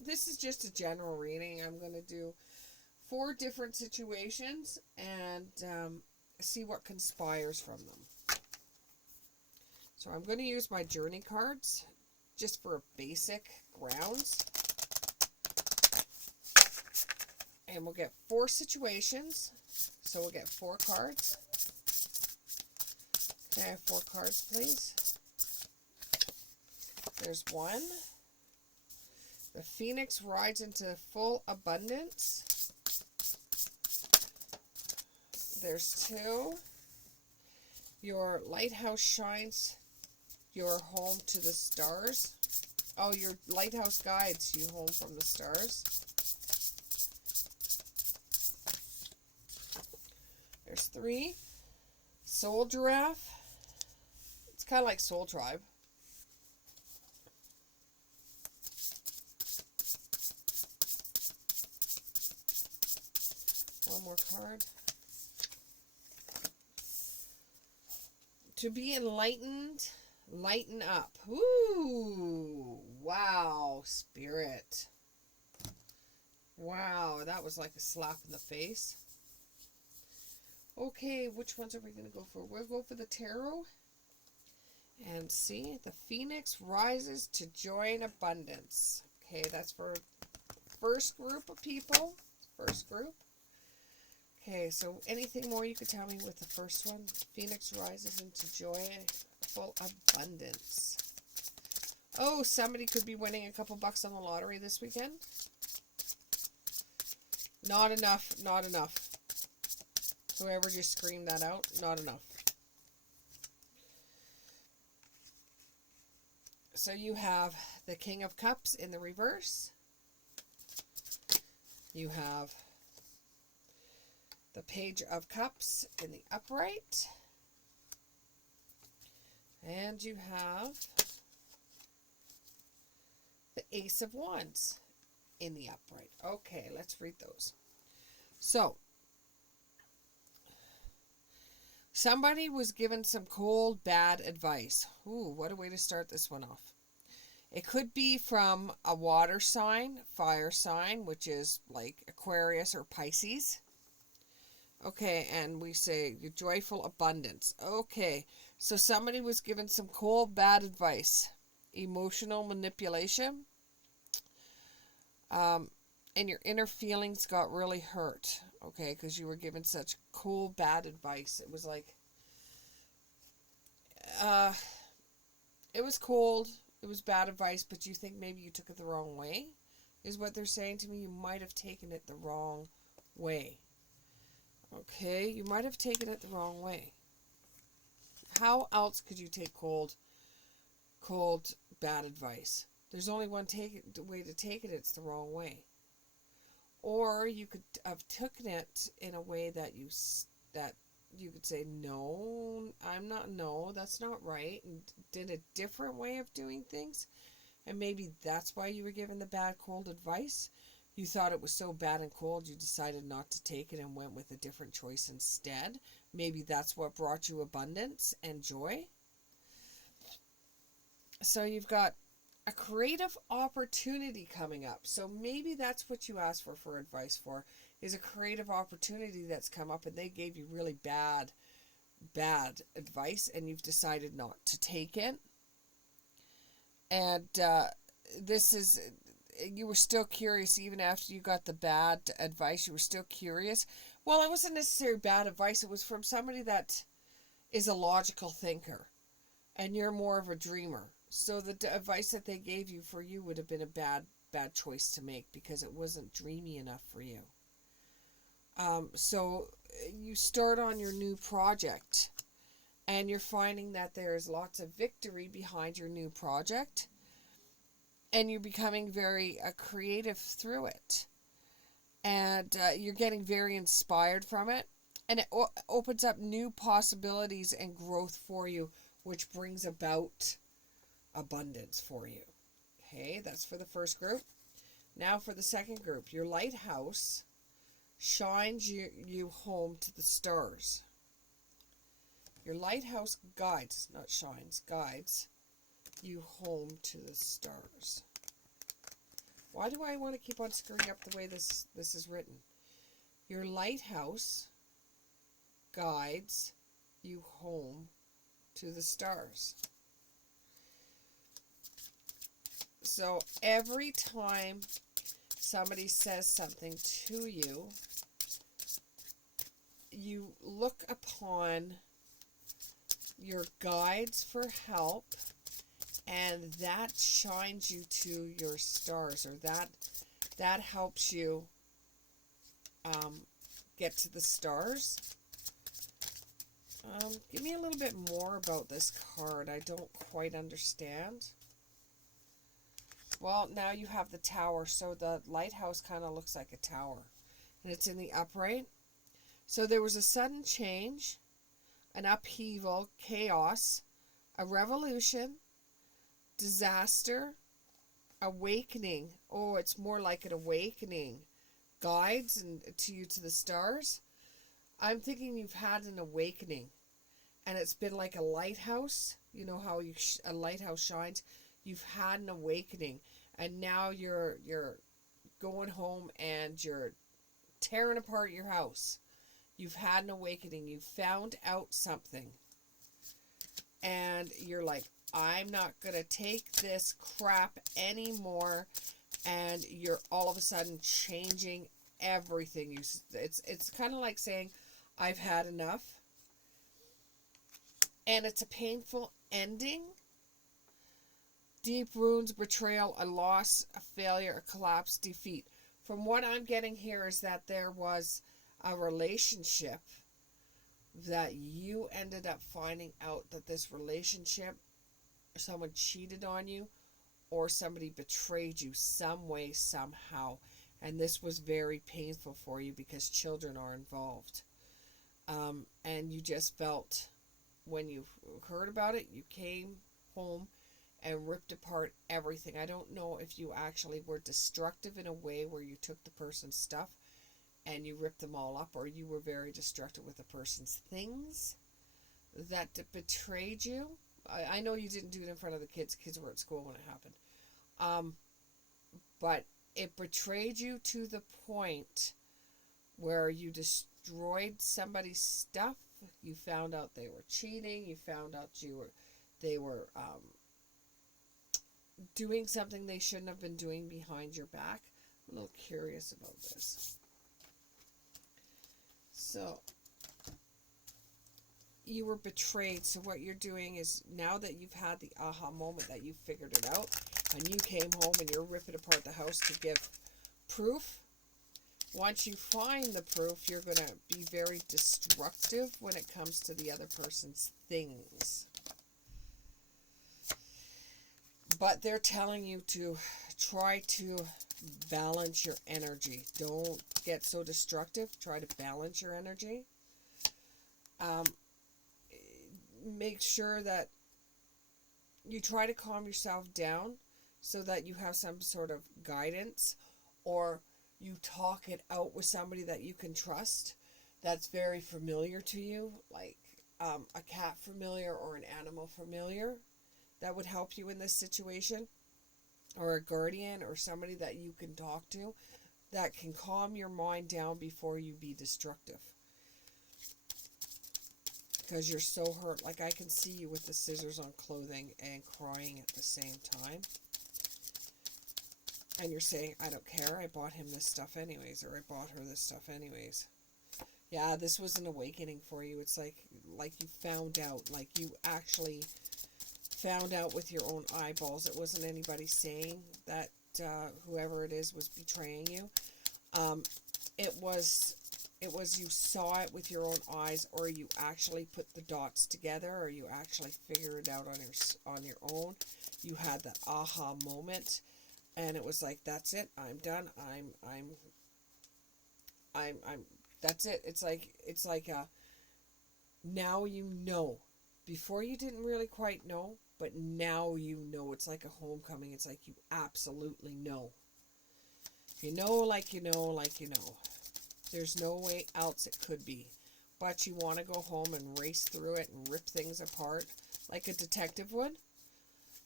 this is just a general reading. I'm going to do 4 different situations and see what conspires from them. So I'm going to use my journey cards just for basic grounds. And we'll get 4 situations. So we'll get 4 cards. Can I have 4 cards, please? There's 1. The Phoenix rides into full abundance. There's 2. Your lighthouse shines your home to the stars. Oh, your lighthouse guides you home from the stars. There's 3. Soul Giraffe. It's kind of like Soul Tribe. One more card. To be enlightened, lighten up. Ooh, wow, Spirit. Wow, that was like a slap in the face. Okay, which ones are we going to go for? We'll go for the tarot. And see, the Phoenix rises to joy and abundance. Okay, that's for first group of people. First group. Okay, so anything more you could tell me with the first one? Phoenix rises into joy, full abundance. Oh, somebody could be winning a couple bucks on the lottery this weekend. Not enough, not enough. Whoever just screamed that out, not enough. So you have the King of Cups in the reverse. You have the Page of Cups in the upright. And you have the Ace of Wands in the upright. Okay, let's read those. So, somebody was given some cold, bad advice. Ooh, what a way to start this one off. It could be from a water sign, fire sign, which is like Aquarius or Pisces. Okay, and we say your joyful abundance. Okay, so somebody was given some cold, bad advice. Emotional manipulation. And your inner feelings got really hurt. Okay, because you were given such cold, bad advice. It was like, it was cold. It was bad advice, but you think maybe you took it the wrong way? Is what they're saying to me. You might have taken it the wrong way. Okay, you might have taken it the wrong way. How else could you take cold, bad advice? There's only one way to take it. It's the wrong way. Or you could have taken it in a way that you could say, no, that's not right, and did a different way of doing things. And maybe that's why you were given the bad, cold advice. You thought it was so bad and cold, you decided not to take it and went with a different choice instead. Maybe that's what brought you abundance and joy. So you've got a creative opportunity coming up. So maybe that's what you asked for advice for, is a creative opportunity that's come up and they gave you really bad advice and you've decided not to take it. And you were still curious even after you got the bad advice. You were still curious. Well, it wasn't necessarily bad advice. It was from somebody that is a logical thinker and you're more of a dreamer. So the advice that they gave you for you would have been a bad choice to make because it wasn't dreamy enough for you. So you start on your new project and you're finding that there's lots of victory behind your new project and you're becoming very creative through it. And you're getting very inspired from it. And it opens up new possibilities and growth for you, which brings about abundance for you. Okay, that's for the first group. Now for the second group. Your lighthouse shines you home to the stars. Your lighthouse guides, not shines, guides you home to the stars. Why do I want to keep on screwing up the way this is written? Your lighthouse guides you home to the stars. So every time somebody says something to you, you look upon your guides for help, and that shines you to your stars, or that helps you get to the stars. Give me a little bit more about this card. I don't quite understand. Well, now you have the tower, so the lighthouse kind of looks like a tower, and it's in the upright. So there was a sudden change, an upheaval, chaos, a revolution, disaster, awakening. Oh, it's more like an awakening. Guides and to you to the stars. I'm thinking you've had an awakening, and it's been like a lighthouse. You know how a lighthouse shines. You've had an awakening, and now you're going home and you're tearing apart your house. You've had an awakening. You found out something, and you're like, I'm not gonna take this crap anymore. And you're all of a sudden changing everything. It's kind of like saying, I've had enough. And it's a painful ending. Deep wounds, betrayal, a loss, a failure, a collapse, defeat. From what I'm getting here is that there was a relationship that you ended up finding out that this relationship, someone cheated on you, or somebody betrayed you some way, somehow. And this was very painful for you because children are involved. And you just felt, when you heard about it, you came home and ripped apart everything. I don't know if you actually were destructive in a way where you took the person's stuff and you ripped them all up, or you were very destructive with the person's things that betrayed you. I know you didn't do it in front of the kids. Kids were at school when it happened. But it betrayed you to the point where you destroyed somebody's stuff. You found out they were cheating. You found out they were doing something they shouldn't have been doing behind your back. I'm a little curious about this. So you were betrayed. So what you're doing is, now that you've had the aha moment, that you figured it out, and you came home and you're ripping apart the house to give proof. Once you find the proof, you're going to be very destructive when it comes to the other person's things. But they're telling you to try to balance your energy. Don't get so destructive. Try to balance your energy. Make sure that you try to calm yourself down so that you have some sort of guidance, or you talk it out with somebody that you can trust that's very familiar to you, like a cat familiar or an animal familiar that would help you in this situation, or a guardian or somebody that you can talk to that can calm your mind down before you be destructive. Because you're so hurt. Like, I can see you with the scissors on clothing and crying at the same time. And you're saying, I don't care, I bought him this stuff anyways, or I bought her this stuff anyways. Yeah, this was an awakening for you. It's like you found out, like you actually found out with your own eyeballs. It wasn't anybody saying that whoever it is was betraying you. It was you saw it with your own eyes, or you actually put the dots together, or you actually figured it out on your own. You had that aha moment, and it was like, that's it. I'm done. I'm that's it. It's like now you know. Before you didn't really quite know, but now you know. It's like a homecoming. It's like you absolutely know. You know, like you know, like you know. There's no way else it could be. But you want to go home and race through it and rip things apart like a detective would,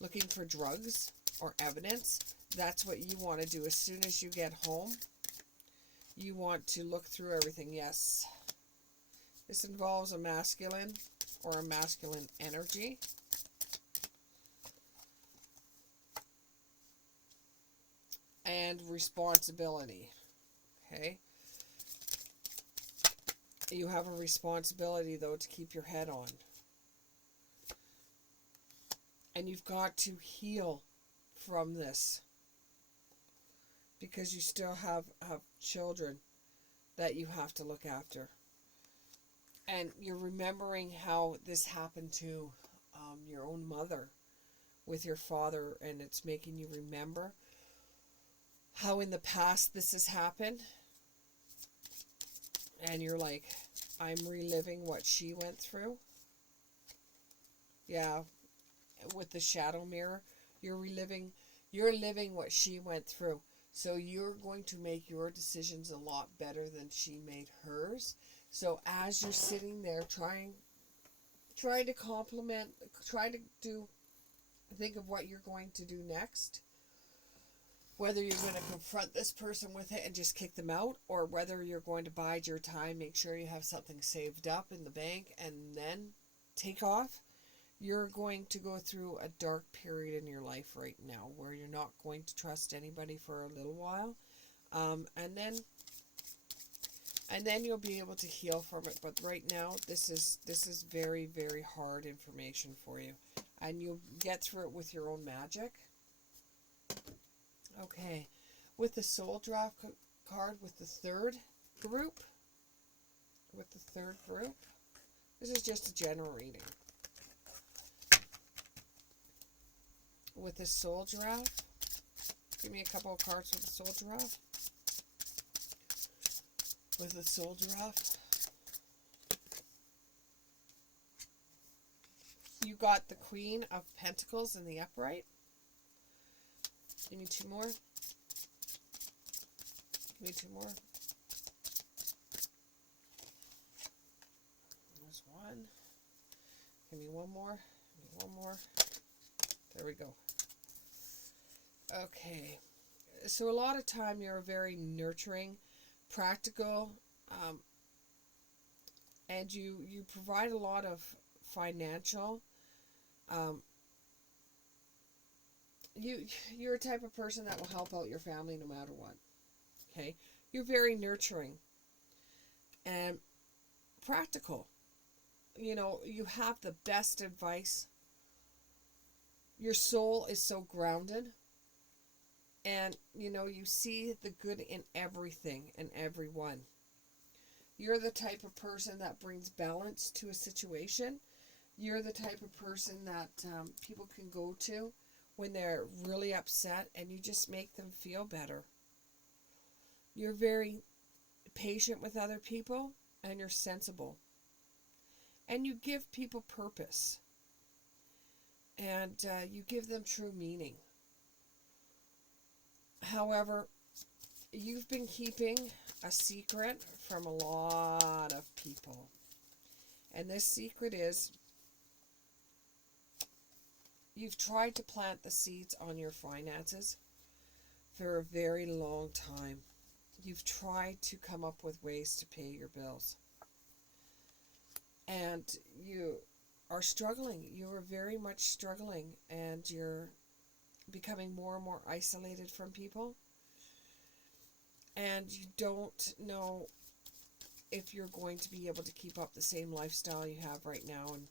looking for drugs. or evidence, that's what you want to do. As soon as you get home, you want to look through everything. Yes, this involves a masculine or a masculine energy. And responsibility. Okay. You have a responsibility, though, to keep your head on. And you've got to heal from this. Because you still have children that you have to look after. And you're remembering how this happened to your own mother with your father. And it's making you remember how in the past this has happened. And you're like, I'm reliving what she went through. Yeah, with the shadow mirror, you're living what she went through. So you're going to make your decisions a lot better than she made hers. So as you're sitting there trying to think of what you're going to do next, whether you're going to confront this person with it and just kick them out, or whether you're going to bide your time, make sure you have something saved up in the bank, and then take off. You're going to go through a dark period in your life right now where you're not going to trust anybody for a little while. And then you'll be able to heal from it. But right now, this is very, very hard information for you. And you'll get through it with your own magic. Okay, with the soul draft card, with the third group, this is just a general reading. With the soul draft, give me a couple of cards with the soul draft. With the soul draft, you got the Queen of Pentacles in the upright. Give me two more. Give me two more. There's one. Give me one more. Give me one more. There we go. Okay. So a lot of time you're very nurturing, practical, and you provide a lot of financial. You're a type of person that will help out your family no matter what. Okay? You're very nurturing and practical. You know, you have the best advice. Your soul is so grounded. And, you know, you see the good in everything and everyone. You're the type of person that brings balance to a situation. You're the type of person that people can go to when they're really upset, and you just make them feel better. You're very patient with other people, and you're sensible. And you give people purpose. And you give them true meaning. However, you've been keeping a secret from a lot of people. And this secret is, you've tried to plant the seeds on your finances for a very long time. You've tried to come up with ways to pay your bills. And you are struggling. You are very much struggling, and you're becoming more and more isolated from people. And you don't know if you're going to be able to keep up the same lifestyle you have right now. And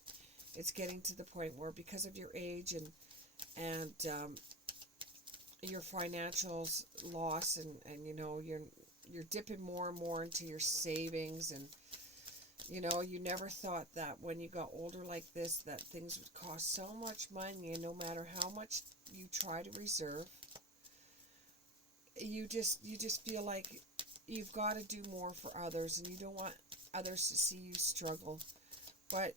it's getting to the point where, because of your age and your financials loss, and you know, you're dipping more and more into your savings, and you know, you never thought that when you got older like this that things would cost so much money, and no matter how much you try to reserve, you just feel like you've got to do more for others, and you don't want others to see you struggle. But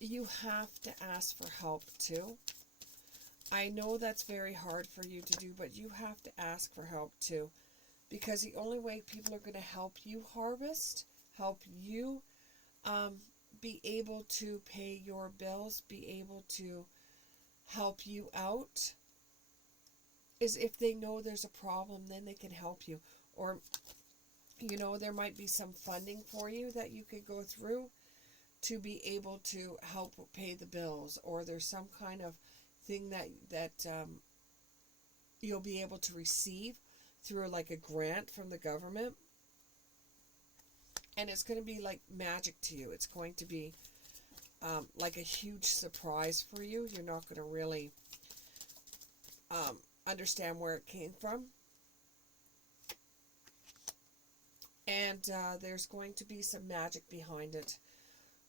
you have to ask for help too. I know that's very hard for you to do, but you have to ask for help too. Because the only way people are going to help you harvest, help you be able to pay your bills, be able to help you out, is if they know there's a problem, then they can help you. Or, there might be some funding for you that you could go through to be able to help pay the bills, or there's some kind of thing that you'll be able to receive through like a grant from the government, and it's going to be like magic to you. It's going to be like a huge surprise for you. You're not going to really understand where it came from. And there's going to be some magic behind it.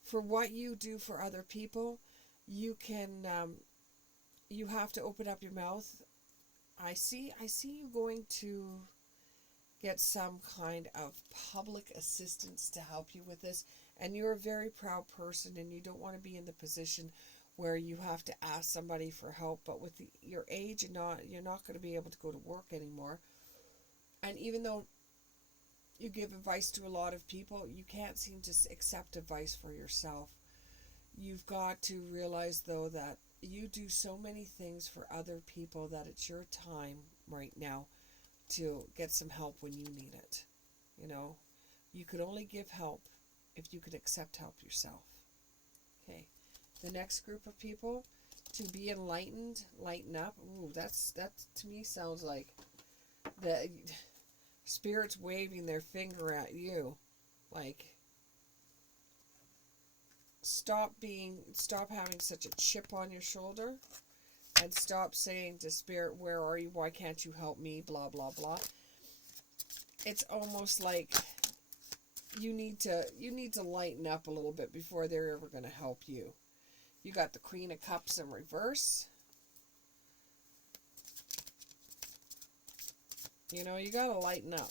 For what you do for other people, you can, you have to open up your mouth. I see you going to get some kind of public assistance to help you with this. And you're a very proud person, and you don't want to be in the position where you have to ask somebody for help. But with your age, you're not going to be able to go to work anymore. And even though you give advice to a lot of people, you can't seem to accept advice for yourself. You've got to realize, though, that you do so many things for other people that it's your time right now to get some help when you need it. You could only give help if you could accept help yourself. Okay, the next group of people, to be enlightened, lighten up. Ooh, that to me sounds like the Spirit's waving their finger at you, like, stop having such a chip on your shoulder, and stop saying to Spirit, where are you? Why can't you help me? Blah, blah, blah. It's almost like you need to lighten up a little bit before they're ever going to help you. You got the Queen of Cups in reverse. You got to lighten up.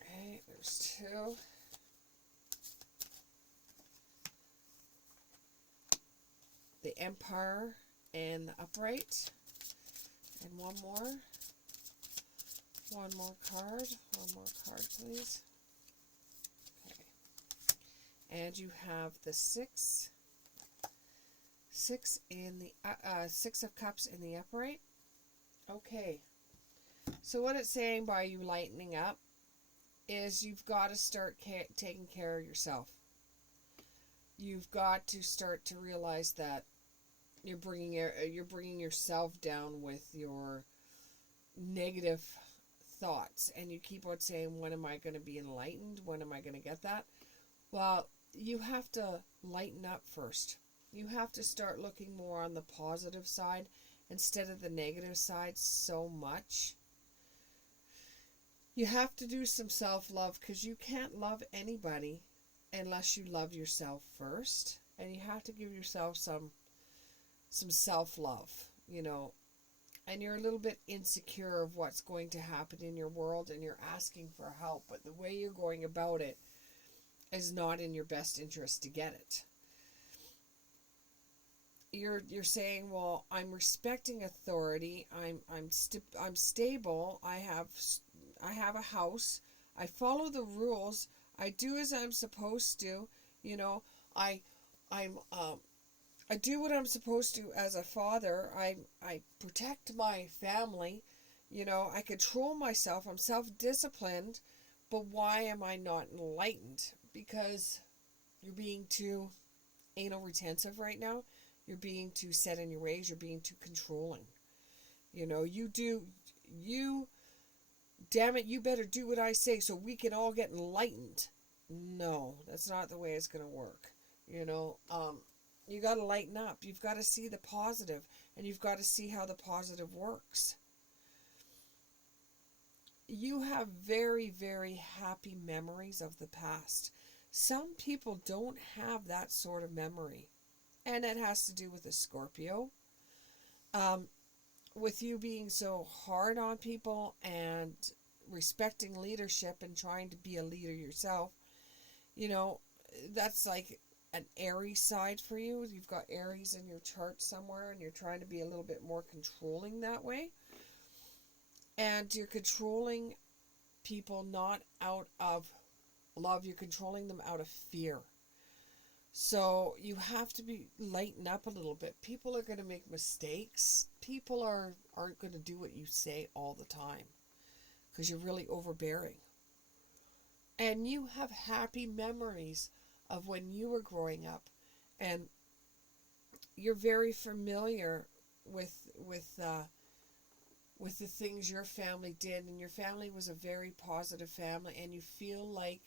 Okay, there's two. The Empire and the Upright. And one more. One more card. One more card, please. Okay. And you have the Six in the Six of Cups in the Upright. Okay. So what it's saying by you lightening up is you've got to start taking care of yourself. You've got to start to realize that you're bringing yourself down with your negative thoughts, and you keep on saying, when am I going to be enlightened? When am I going to get that? Well, you have to lighten up first. You have to start looking more on the positive side instead of the negative side so much. You have to do some self-love, because you can't love anybody unless you love yourself first. And you have to give yourself some self-love, and you're a little bit insecure of what's going to happen in your world, and you're asking for help, but the way you're going about it is not in your best interest to get it. You're saying, well, I'm respecting authority. I'm stable. I have a house. I follow the rules. I do as I'm supposed to. I do what I'm supposed to as a father. I protect my family. I control myself. I'm self-disciplined. But why am I not enlightened? Because you're being too anal retentive right now. You're being too set in your ways. You're being too controlling. Damn it, you better do what I say so we can all get enlightened. No, that's not the way it's going to work. You got to lighten up. You've got to see the positive, and you've got to see how the positive works. You have very, very happy memories of the past. Some people don't have that sort of memory, and it has to do with the Scorpio. With you being so hard on people and respecting leadership and trying to be a leader yourself, that's like an Aries side for you. You've got Aries in your chart somewhere, and you're trying to be a little bit more controlling that way. And you're controlling people not out of love. You're controlling them out of fear. So you have to lighten up a little bit. People are going to make mistakes. People aren't going to do what you say all the time because you're really overbearing. And you have happy memories of when you were growing up, and you're very familiar with the things your family did, and your family was a very positive family, and you feel like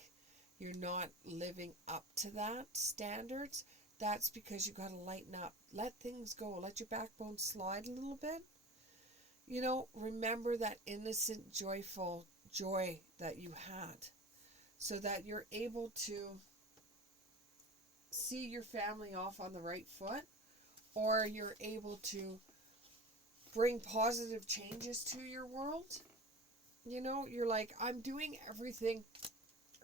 you're not living up to that standards. That's because you got to lighten up. Let things go. Let your backbone slide a little bit. Remember that innocent, joyful joy that you had, so that you're able to see your family off on the right foot, or you're able to bring positive changes to your world. You're like, I'm doing everything.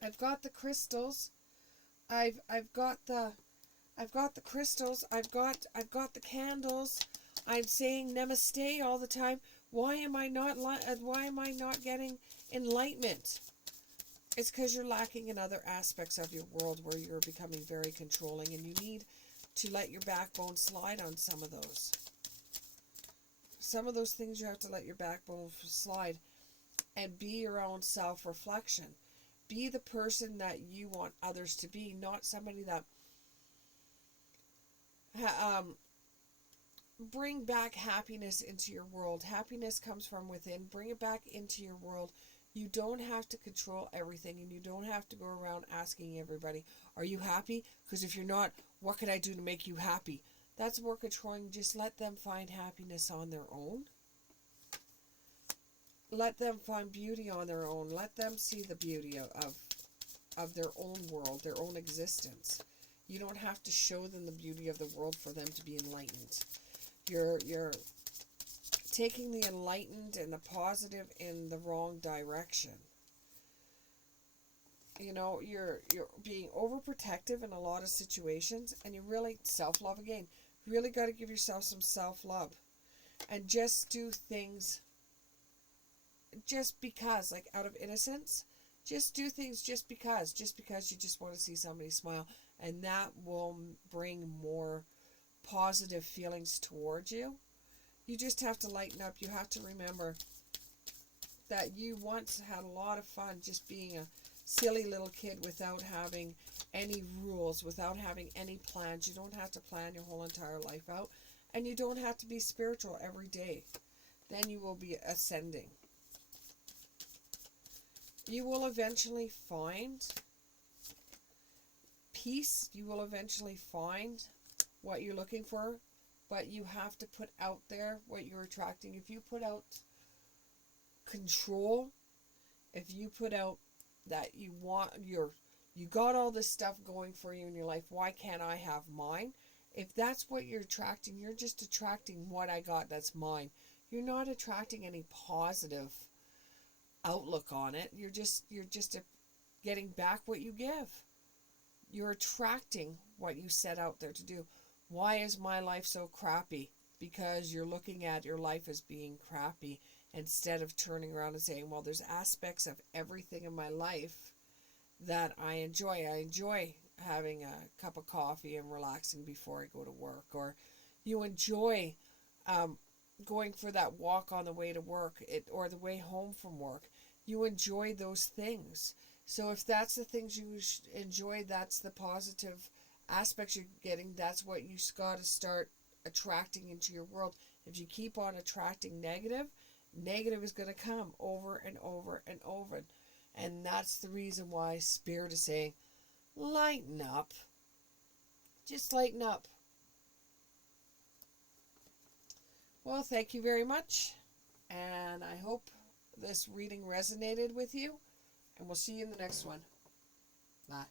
I've got the crystals. I've got the crystals. I've got the candles. I'm saying namaste all the time. Why am I not getting enlightenment? It's because you're lacking in other aspects of your world where you're becoming very controlling, and you need to let your backbone slide on some of those. Some of those things you have to let your backbone slide, and be your own self-reflection. Be the person that you want others to be, not somebody that bring back happiness into your world. Happiness comes from within. Bring it back into your world. You don't have to control everything, and you don't have to go around asking everybody, are you happy? Because if you're not, what can I do to make you happy? That's more controlling. Just let them find happiness on their own. Let them find beauty on their own. Let them see the beauty of their own world, their own existence. You don't have to show them the beauty of the world for them to be enlightened. You're taking the enlightened and the positive in the wrong direction. You're being overprotective in a lot of situations, and you really, self-love again. Really got to give yourself some self-love, and just do things just because, like out of innocence. Just do things just because you just want to see somebody smile, and that will bring more positive feelings towards you. You just have to lighten up. You have to remember that you once had a lot of fun just being a silly little kid without having any rules, without having any plans. You don't have to plan your whole entire life out, and you don't have to be spiritual every day. Then you will be ascending. You will eventually find peace. You will eventually find what you're looking for, but you have to put out there what you're attracting. If you put out control, if you put out that you got all this stuff going for you in your life, why can't I have mine? If that's what you're attracting, you're just attracting what I got that's mine. You're not attracting any positive outlook on it. You're just getting back what you give. You're attracting what you set out there to do. Why is my life so crappy? Because you're looking at your life as being crappy, instead of turning around and saying, well, there's aspects of everything in my life that I enjoy. I enjoy having a cup of coffee and relaxing before I go to work. Or you enjoy going for that walk on the way to work, or the way home from work. You enjoy those things. So if that's the things you enjoy, that's the positive aspects you're getting, that's what you got to start attracting into your world. If you keep on attracting negative is going to come over and over and over. And that's the reason why Spirit is saying, lighten up. Just lighten up. Well, thank you very much. And I hope this reading resonated with you. And we'll see you in the next one. Bye.